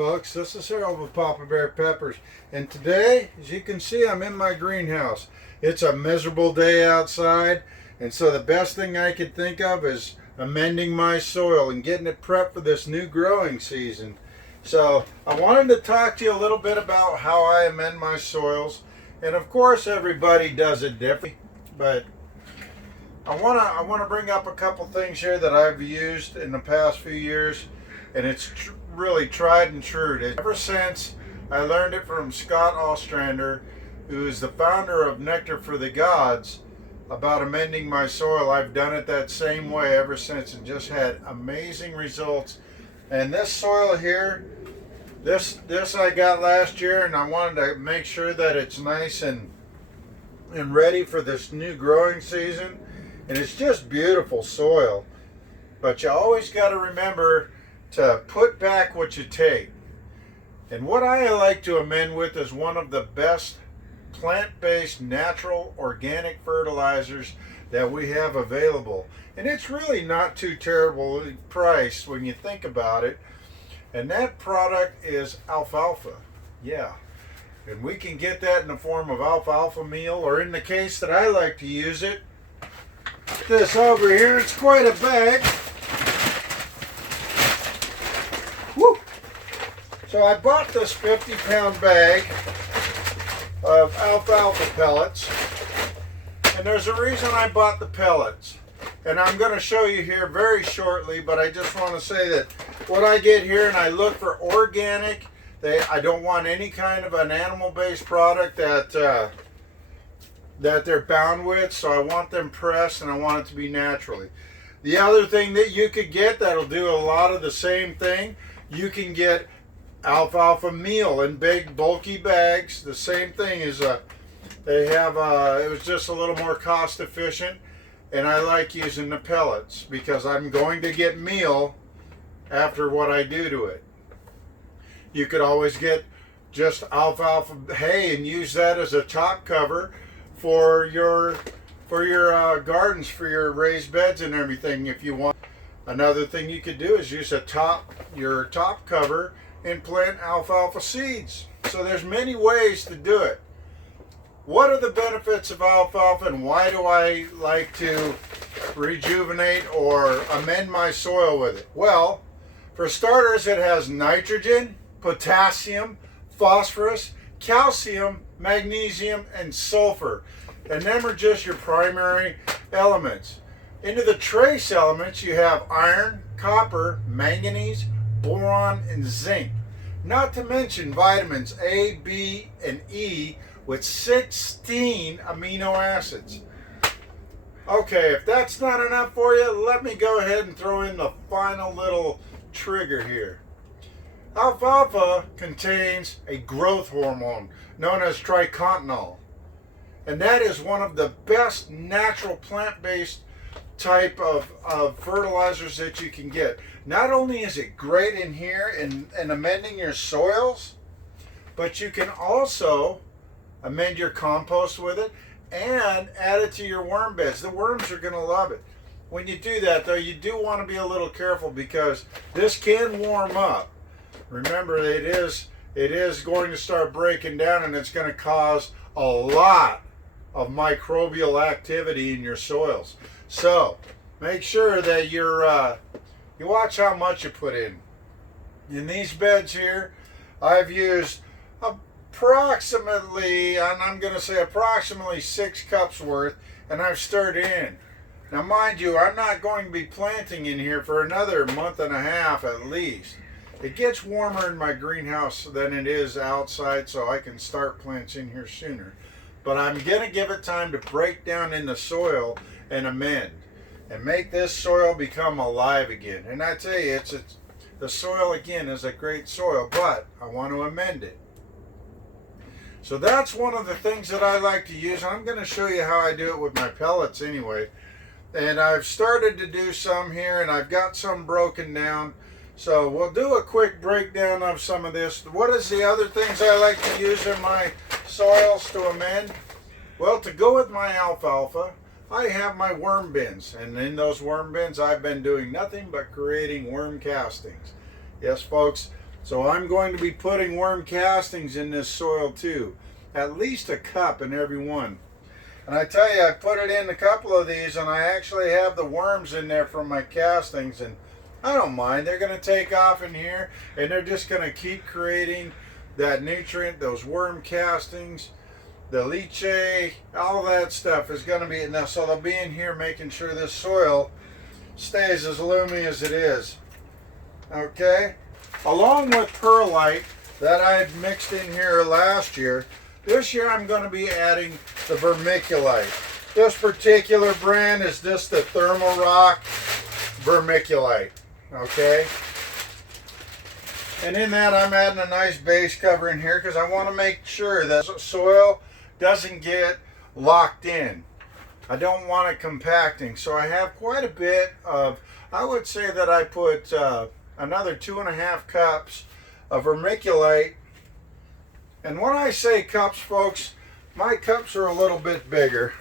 folks, this is Harold with Papa Bear Peppers, and today, as you can see, I'm in my greenhouse. It's a miserable day outside, and so the best thing I could think of is amending my soil and getting it prepped for this new growing season. So I wanted to talk to you a little bit about how I amend my soils, and of course everybody does it differently, but I want to bring up a couple things here that I've used in the past few years, and it's really tried and true. Ever since I learned it from Scott Ostrander, who is the founder of Nectar for the Gods, about amending my soil, I've done it that same way ever since and just had amazing results. And this soil here, this I got last year, and I wanted to make sure that it's nice and ready for this new growing season. And it's just beautiful soil. But you always got to remember to put back what you take. And what I like to amend with is one of the best plant-based natural organic fertilizers that we have available. And it's really not too terribly priced when you think about it. And that product is alfalfa. Yeah. And we can get that in the form of alfalfa meal, or in the case that I like to use it, this over here, it's quite a bag. Woo! So I bought this 50-pound bag of alfalfa pellets, and there's a reason I bought the pellets, and I'm going to show you here very shortly, but I just want to say that what I get here, and I look for organic. I don't want any kind of an animal-based product that they're bound with, so I want them pressed and I want it to be naturally. The other thing that you could get that'll do a lot of the same thing, you can get alfalfa meal in big bulky bags. The same thing is they have it was just a little more cost efficient, and I like using the pellets because I'm going to get meal after what I do to it. You could always get just alfalfa hay and use that as a top cover for your gardens, for your raised beds and everything if you want. Another thing you could do is use your top cover and plant alfalfa seeds. So there's many ways to do it. What are the benefits of alfalfa, and why do I like to rejuvenate or amend my soil with it? Well, for starters, it has nitrogen, potassium, phosphorus, calcium, magnesium, and sulfur. And them are just your primary elements. Into the trace elements, you have iron, copper, manganese, boron, and zinc. Not to mention vitamins A, B, and E with 16 amino acids. Okay, if that's not enough for you, let me go ahead and throw in the final little trigger here. Alfalfa contains a growth hormone known as tricontinol, and that is one of the best natural plant-based type of fertilizers that you can get. Not only is it great in here in amending your soils, but you can also amend your compost with it and add it to your worm beds. The worms are going to love it. When you do that, though, you do want to be a little careful because this can warm up. Remember, it is going to start breaking down, and it's going to cause a lot of microbial activity in your soils. So make sure that you watch how much you put in. In these beds here, I've used approximately 6 cups worth, and I've stirred in. Now mind you, I'm not going to be planting in here for another month and a half at least. It gets warmer in my greenhouse than it is outside, so I can start plants in here sooner. But I'm going to give it time to break down in the soil and amend and make this soil become alive again. And I tell you, the soil again is a great soil, but I want to amend it. So that's one of the things that I like to use. I'm going to show you how I do it with my pellets anyway. And I've started to do some here, and I've got some broken down. So we'll do a quick breakdown of some of this. What is the other things I like to use in my soils to amend? Well, to go with my alfalfa, I have my worm bins. And in those worm bins, I've been doing nothing but creating worm castings. Yes, folks, So I'm going to be putting worm castings in this soil too. At least a cup in every one. And I tell you, I put it in a couple of these and I actually have the worms in there from my castings, and I don't mind. They're going to take off in here and they're just going to keep creating that nutrient, those worm castings, the leachate, all that stuff is going to be enough. So they'll be in here making sure this soil stays as loomy as it is. Okay? Along with perlite that I had mixed in here last year, this year I'm going to be adding the vermiculite. This particular brand is just the Therm-o-rock vermiculite. Okay? And in that I'm adding a nice base cover in here because I want to make sure that soil doesn't get locked in. I don't want it compacting. So I have quite a bit of, I would say that I put another 2.5 cups of vermiculite. And when I say cups, folks, my cups are a little bit bigger.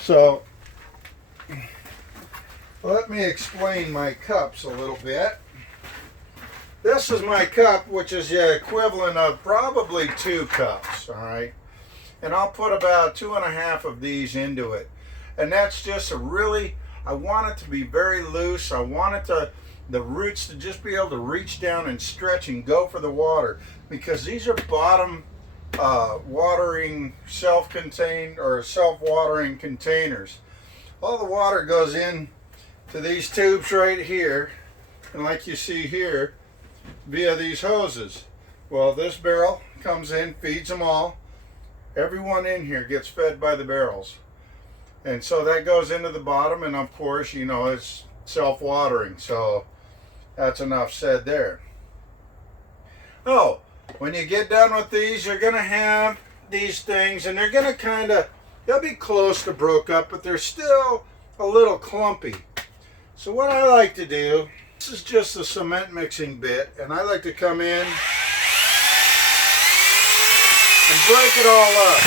So let me explain my cups a little bit. This is my cup, which is the equivalent of probably 2 cups, all right? And I'll put about 2.5 of these into it. And that's just a really, I want it to be very loose. I want it to, the roots to just be able to reach down and stretch and go for the water, because these are bottom watering self-contained or self-watering containers. All the water goes in to these tubes right here, and like you see here, via these hoses. Well, this barrel comes in, feeds them all. Everyone in here gets fed by the barrels, and so that goes into the bottom, and of course, you know, it's self-watering, so that's enough said there. Oh, when you get done with these, you're going to have these things, and they're going to kind of, they'll be close to broke up, but they're still a little clumpy. So what I like to do, this is just a cement mixing bit, and I like to come in and break it all up.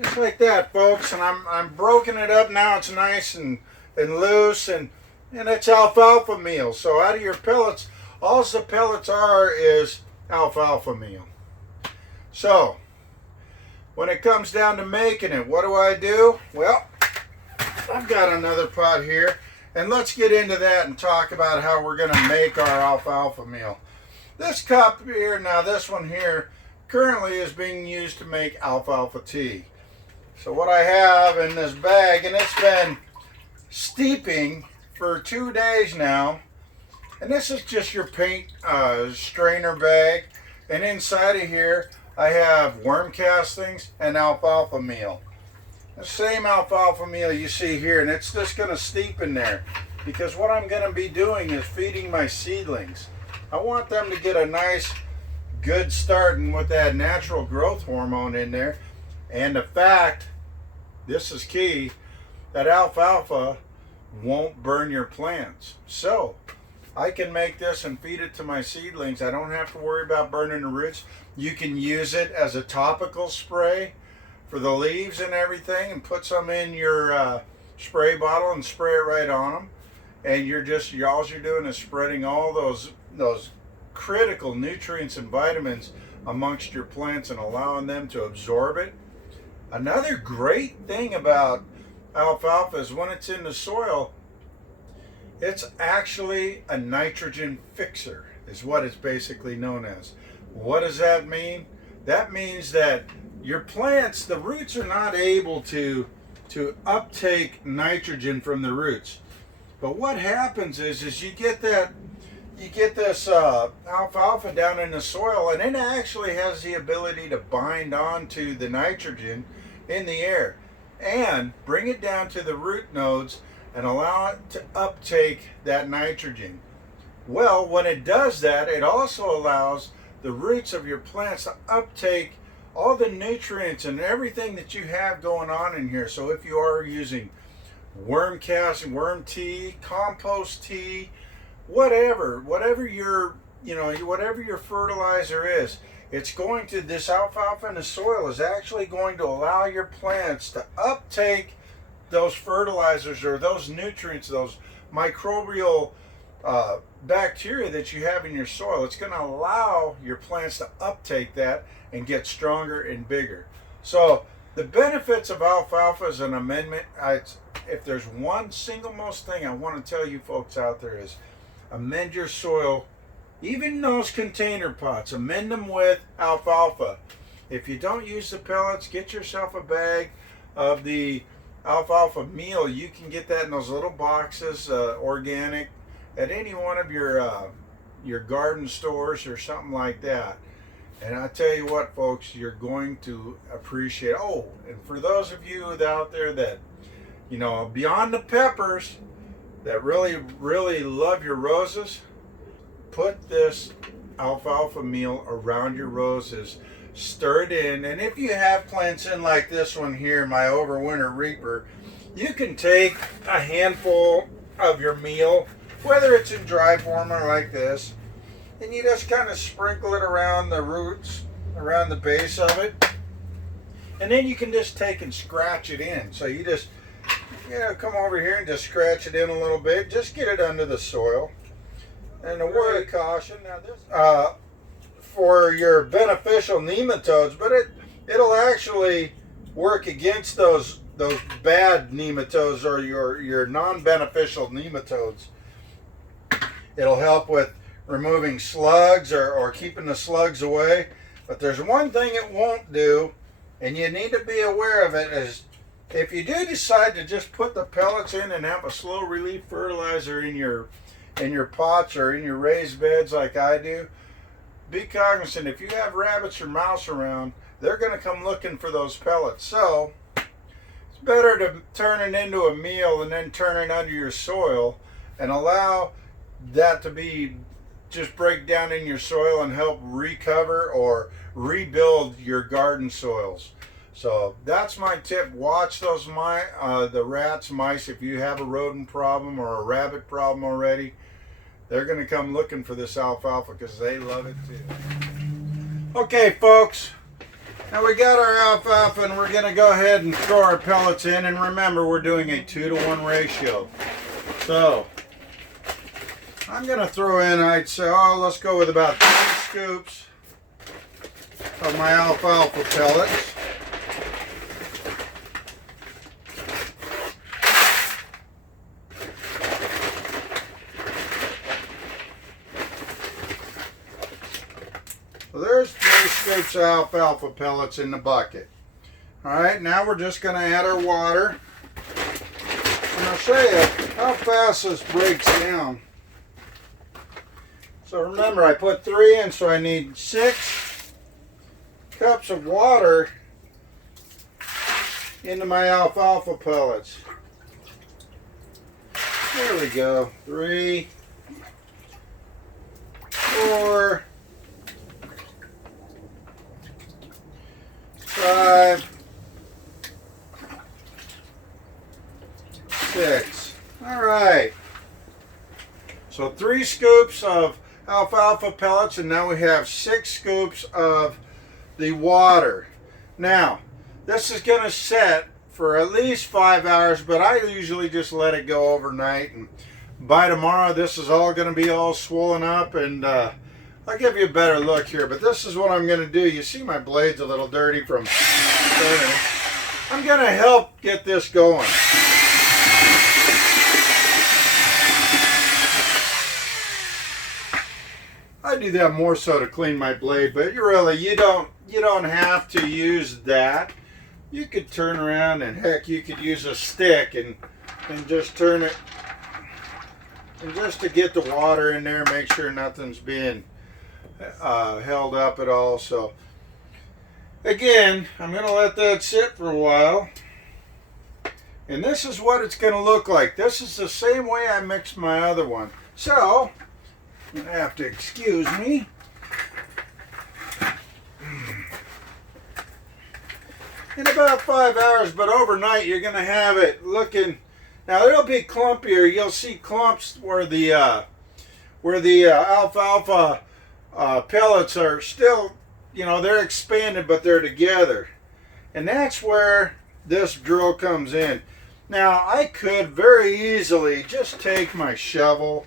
Just like that, folks, and I'm broken it up now. It's nice and loose, and it's alfalfa meal. So out of your pellets, all the pellets are is alfalfa meal. So when it comes down to making it, what do? Well, I've got another pot here, and let's get into that and talk about how we're going to make our alfalfa meal. This cup here, now this one here, currently is being used to make alfalfa tea. So what I have in this bag, and it's been steeping for 2 days now, and this is just your paint strainer bag, and inside of here I have worm castings and alfalfa meal. The same alfalfa meal you see here, and it's just going to steep in there, because what I'm going to be doing is feeding my seedlings. I want them to get a nice good starting with that natural growth hormone in there. And the fact, this is key, that alfalfa won't burn your plants. So I can make this and feed it to my seedlings. I don't have to worry about burning the roots. You can use it as a topical spray for the leaves and everything, and put some in your spray bottle and spray it right on them. And all you're doing is spreading all those critical nutrients and vitamins amongst your plants and allowing them to absorb it. Another great thing about alfalfa is when it's in the soil, it's actually a nitrogen fixer, is what it's basically known as. What does that mean? That means that your plants, the roots are not able to uptake nitrogen from the roots. But what happens is you get this alfalfa down in the soil, and it actually has the ability to bind onto the nitrogen in the air and bring it down to the root nodes and allow it to uptake that nitrogen. Well, when it does that, it also allows the roots of your plants to uptake all the nutrients and everything that you have going on in here. So if you are using worm cast, worm tea, compost tea, whatever your, whatever your fertilizer is, it's going to, this alfalfa in the soil is actually going to allow your plants to uptake those fertilizers or those nutrients, those microbial bacteria that you have in your soil. It's going to allow your plants to uptake that and get stronger and bigger. So the benefits of alfalfa as an amendment, if there's one single most thing I want to tell you folks out there, is amend your soil. Even those container pots, amend them with alfalfa. If you don't use the pellets, get yourself a bag of the alfalfa meal. You can get that in those little boxes, organic, at any one of your garden stores or something like that. And I tell you what, folks, you're going to appreciate. Oh, and for those of you out there that, beyond the peppers, that really love your roses, put this alfalfa meal around your roses, stir it in, and if you have plants in like this one here, my overwinter reaper, you can take a handful of your meal, whether it's in dry form or like this, and you just kind of sprinkle it around the roots, around the base of it, and then you can just take and scratch it in. So you just come over here and just scratch it in a little bit, just get it under the soil. And a word of caution, now this for your beneficial nematodes, but it'll actually work against those bad nematodes or your non-beneficial nematodes. It'll help with removing slugs or keeping the slugs away. But there's one thing it won't do, and you need to be aware of it, is if you do decide to just put the pellets in and have a slow relief fertilizer in your pots or in your raised beds like I do, be cognizant, if you have rabbits or mouse around, they're going to come looking for those pellets. So it's better to turn it into a meal and then turn it under your soil and allow that to be just break down in your soil and help recover or rebuild your garden soils. So that's my tip. Watch those the rats, mice. If you have a rodent problem or a rabbit problem already, they're going to come looking for this alfalfa because they love it too. Okay, folks. Now we got our alfalfa and we're going to go ahead and throw our pellets in. And remember, we're doing a 2-to-1 ratio. So I'm going to throw in, I'd say, let's go with about 3 scoops of my alfalfa pellets. So there's 3 scoops of alfalfa pellets in the bucket. Alright, now we're just going to add our water. And I'll show you how fast this breaks down. So remember, I put 3 in, so I need 6 cups of water into my alfalfa pellets. There we go. 3, 4, 5, 6. All right. So 3 scoops of alfalfa pellets, and now we have 6 scoops of the water. Now, this is going to set for at least 5 hours, but I usually just let it go overnight, and by tomorrow this is all going to be all swollen up, and I'll give you a better look here, but this is what I'm going to do. You see my blade's a little dirty from turning. I'm going to help get this going. I do that more so to clean my blade, but you don't have to use that. You could turn around and heck, you could use a stick and just turn it, and just to get the water in there, make sure nothing's being held up at all. So again, I'm going to let that sit for a while, and this is what it's going to look like. This is the same way I mixed my other one. So you're going to have to excuse me. in about 5 hours, but overnight you're going to have it looking. Now it'll be clumpier. You'll see clumps where the alfalfa pellets are still, you know, they're expanded, but they're together. And that's where this drill comes in. Now I could very easily just take my shovel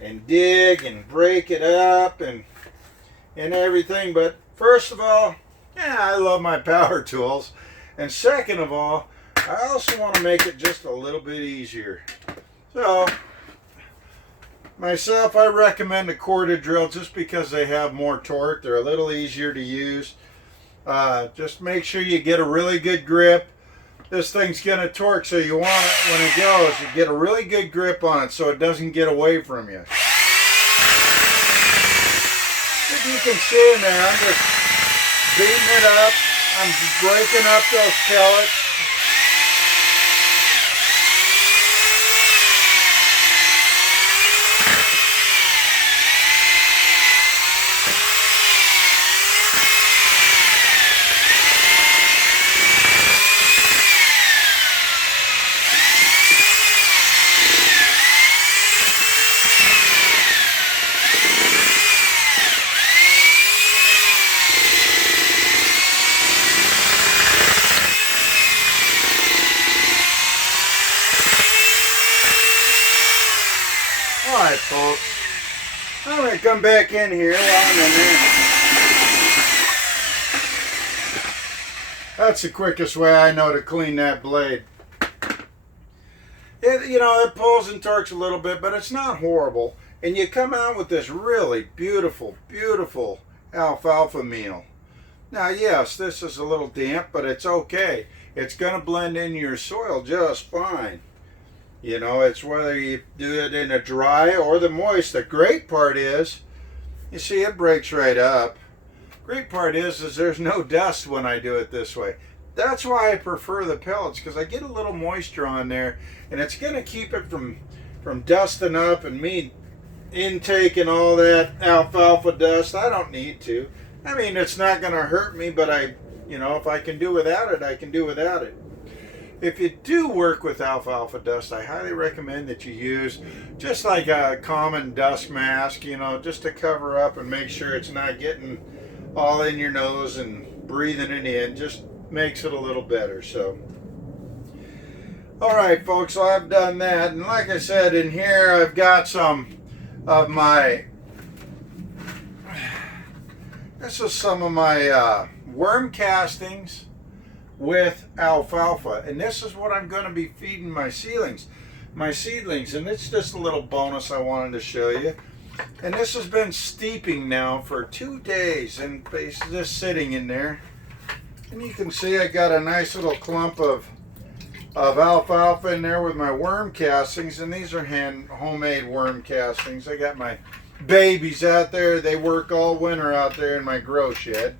and dig and break it up and everything, but first of all, yeah, I love my power tools, and second of all, I also want to make it just a little bit easier. So myself, I recommend a corded drill just because they have more torque. They're a little easier to use. Just make sure you get a really good grip. This thing's going to torque, so you want it when it goes, you get a really good grip on it so it doesn't get away from you. If you can see in there, I'm just beating it up. I'm breaking up those pellets. Alright folks, I'm going to come back in here while I'm in there. That's the quickest way I know to clean that blade. It pulls and torques a little bit, but it's not horrible. And you come out with this really beautiful, beautiful alfalfa meal. Now yes, this is a little damp, but it's okay. It's going to blend in your soil just fine. You know, it's whether you do it in a dry or the moist. The great part is, you see it breaks right up. Great part is there's no dust when I do it this way. That's why I prefer the pellets, because I get a little moisture on there, and it's going to keep it from dusting up and me intaking all that alfalfa dust. I don't need to. I mean, it's not going to hurt me, but if I can do without it, I can do without it. If you do work with alfalfa dust, I highly recommend that you use just like a common dust mask, just to cover up and make sure it's not getting all in your nose and breathing it in. Just makes it a little better. So, all right, folks, so I've done that. And like I said, in here I've got some of my, this is some of my worm castings with alfalfa, and this is what I'm going to be feeding my seedlings, and it's just a little bonus I wanted to show you. And this has been steeping now for 2 days, and it's just sitting in there, and you can see I got a nice little clump of alfalfa in there with my worm castings, and these are homemade worm castings. I got my babies out there, they work all winter out there in my grow shed.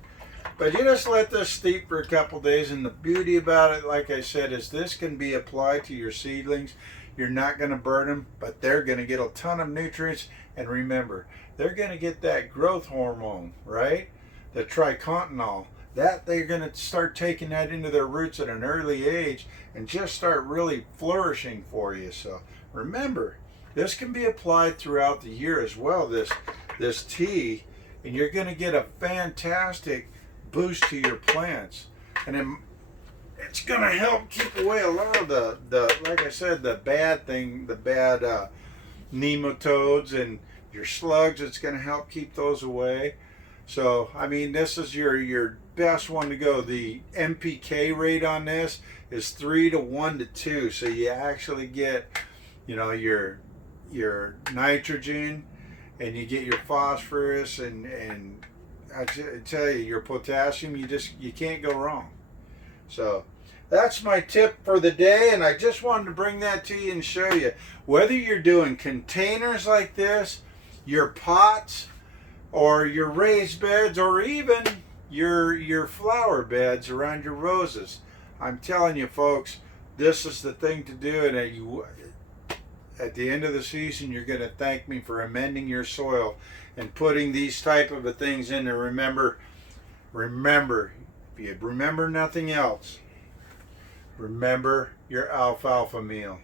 But you just let this steep for a couple days, and the beauty about it, like I said, is this can be applied to your seedlings. You're not going to burn them, but they're going to get a ton of nutrients. And remember, they're going to get that growth hormone, right? The tricontinol. That they're going to start taking that into their roots at an early age and just start really flourishing for you. So remember, this can be applied throughout the year as well, this tea, and you're going to get a fantastic boost to your plants, and it's going to help keep away a lot of the like I said, the bad nematodes and your slugs. It's going to help keep those away. So I mean, this is your best one to go. The NPK rate on this is 3 to 1 to 2, so you actually get your nitrogen, and you get your phosphorus, and I tell you, your potassium, you can't go wrong. So that's my tip for the day, and I just wanted to bring that to you and show you, whether you're doing containers like this, your pots, or your raised beds, or even your flower beds around your roses. I'm telling you folks, this is the thing to do, and at the end of the season, you're going to thank me for amending your soil and putting these type of things in there. Remember, if you remember nothing else, remember your alfalfa meal.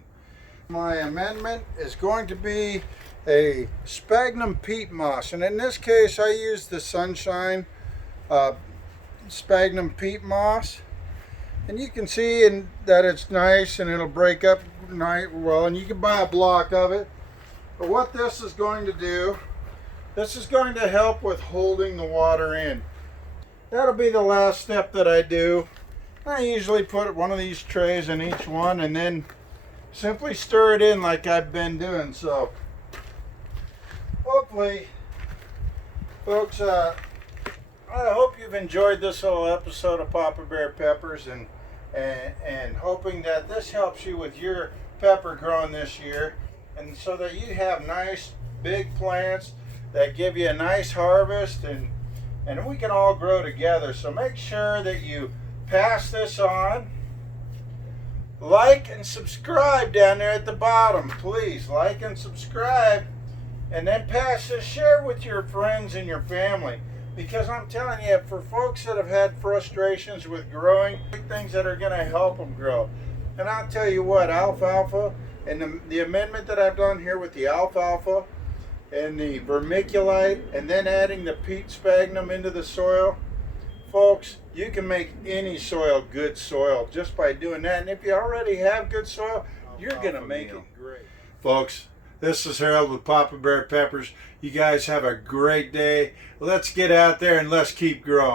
My amendment is going to be a sphagnum peat moss, and in this case I use the Sunshine sphagnum peat moss, and you can see that it's nice and it'll break up well, and you can buy a block of it. But what this is going to do, this is going to help with holding the water in. That'll be the last step that I do. I usually put one of these trays in each one and then simply stir it in like I've been doing. So hopefully, folks, I hope you've enjoyed this little episode of Papa Bear Peppers, and hoping that this helps you with your pepper growing this year, and so that you have nice big plants that give you a nice harvest, and we can all grow together. So make sure that you pass this on. Like and subscribe down there at the bottom. Please like and subscribe, and then share with your friends and your family. Because I'm telling you, for folks that have had frustrations with growing, things that are going to help them grow. And I'll tell you what, alfalfa, and the amendment that I've done here with the alfalfa and the vermiculite, and then adding the peat sphagnum into the soil, folks, you can make any soil good soil just by doing that. And if you already have good soil, you're going to make it great. Folks, this is Harold with Papa Bear Peppers. You guys have a great day. Let's get out there and let's keep growing.